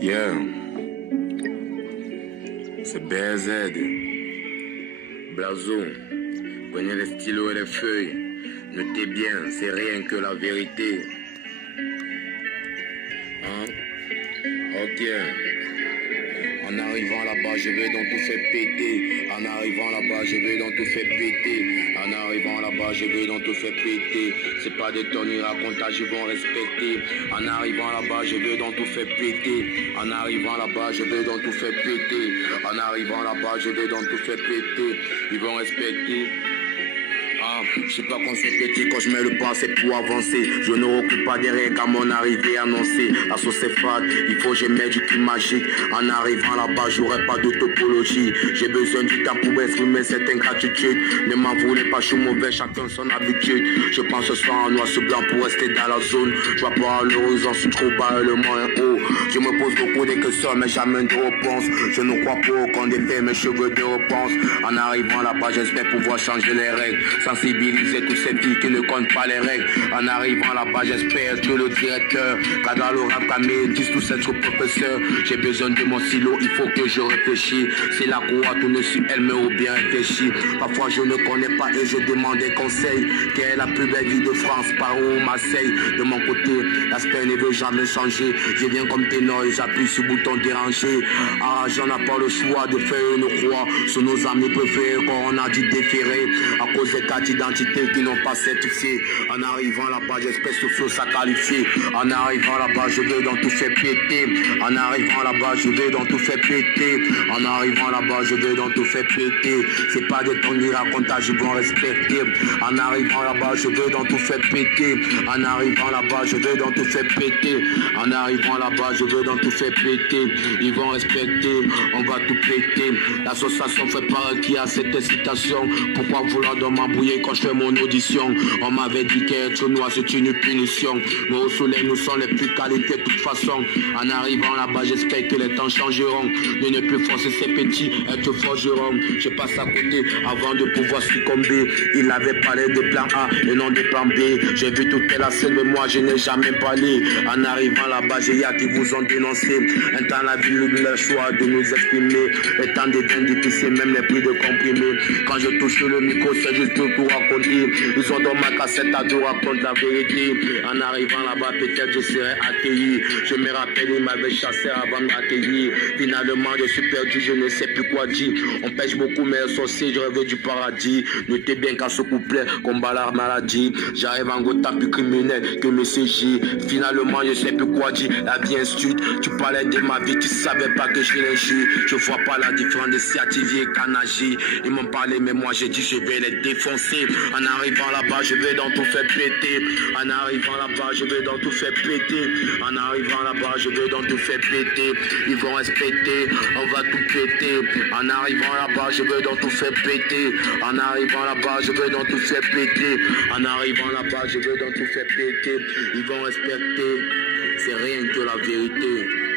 Yeah, c'est BZ. Blazo, prenez les stylos et les feuilles. Notez bien, c'est rien que la vérité. Hein? Ok. En arrivant là-bas, je vais donc tout faire péter. En arrivant là-bas, je vais donc tout faire péter. En arrivant là-bas, je vais donc tout faire péter. C'est pas des tonnes racontages, ils vont respecter. En arrivant là-bas, je vais donc tout faire péter. En arrivant là-bas, je vais donc tout faire péter. En arrivant là-bas, je vais donc tout faire péter. Ils vont respecter. Je suis pas petit quand je mets le pas, c'est pour avancer. Je ne recule pas des règles à mon arrivée annoncée. La sauce est fade, il faut que je mette du cul magique. En arrivant là-bas, j'aurai pas de topologie. J'ai besoin du temps pour exprimer cette ingratitude. Ne m'en voulez pas, je suis mauvais, chacun son habitude. Je pense ce soir en noir sur blanc pour rester dans la zone. Je vois pas l'horizon, je suis trop bas et le moins haut. Je me pose beaucoup de questions, mais jamais de réponse. Je ne crois pas qu'on défait mes cheveux de réponse. En arrivant là-bas, j'espère pouvoir changer les règles. Sensibiliser toutes ces filles qui ne comptent pas les règles. En arrivant là-bas, j'espère que le directeur, cadre le rap camé, disent tous être professeur. J'ai besoin de mon silo, il faut que je réfléchisse. C'est la cour tourne sur elle, mais au bien réfléchi. Parfois je ne connais pas et je demande des conseils. Quelle est la plus belle ville de France, par où Marseille? De mon côté, l'aspect ne veut jamais changer. Je viens comme ténor et j'appuie sur le bouton déranger. J'en ai pas le choix de faire une croix sur nos amis préférés quand on a dû déférer à cause des cartes d'identité qui n'ont pas certifié. En arrivant là-bas, j'espère ce flow ça qualifié. En arrivant là-bas, je vais donc tout faire péter. En arrivant là-bas, je vais donc tout faire péter. En arrivant là-bas, je vais donc tout faire péter. C'est pas des temps ni racontages, ils vont respecter. En arrivant là-bas, je vais donc tout faire péter. En arrivant là-bas, je vais donc tout faire péter. En arrivant là-bas, je vais donc tout faire péter. Ils vont respecter, on va tout péter. L'association fait part qui a cette incitation. Pourquoi vouloir dans m'embrouiller quand je fais mon audition? On m'avait dit qu'être noir c'est une punition. Mais au soleil nous sommes les plus qualités de toute façon. En arrivant là-bas j'espère que les temps changeront. De ne plus forcer ces petits, être forgeront. Je passe à côté avant de pouvoir succomber. Il avait parlé de plan A et non de plan B. J'ai vu toute la scène mais moi je n'ai jamais parlé. En arrivant là-bas j'ai qui vous ont dénoncé. Un temps la ville nous le choix de nous exprimer. Les temps devient difficile, même les prix de comprimés. Quand je touche le micro c'est juste pour raconter. Ils ont dans ma cassette à deux raconter la vérité. En arrivant là-bas peut-être je serai accueilli. Je me rappelle il m'avait chassé avant de m'accueillir. Finalement je suis perdu, je ne sais plus quoi dire. On pêche beaucoup mais sorcier, je rêve du paradis. Notez bien qu'à ce couplet combat la maladie. J'arrive en gros temps plus criminel que Monsieur J. Finalement je sais plus quoi dire. La vie insulte, tu parlais de ma vie, tu savais pas que je l'ai jus. Je vois pas la différence de Siativier et Kanaji. Ils m'ont parlé mais moi j'ai dit je vais les défoncer. En arrivant là-bas je vais dans tout faire péter. En arrivant là-bas je vais dans tout faire péter. En arrivant là-bas je vais dans tout faire péter. Ils vont respecter, on va tout péter. En arrivant là-bas je vais dans tout faire péter. En arrivant là-bas je vais dans tout faire péter. En arrivant là-bas je vais dans tout faire péter. Ils vont respecter, c'est rien que la vérité.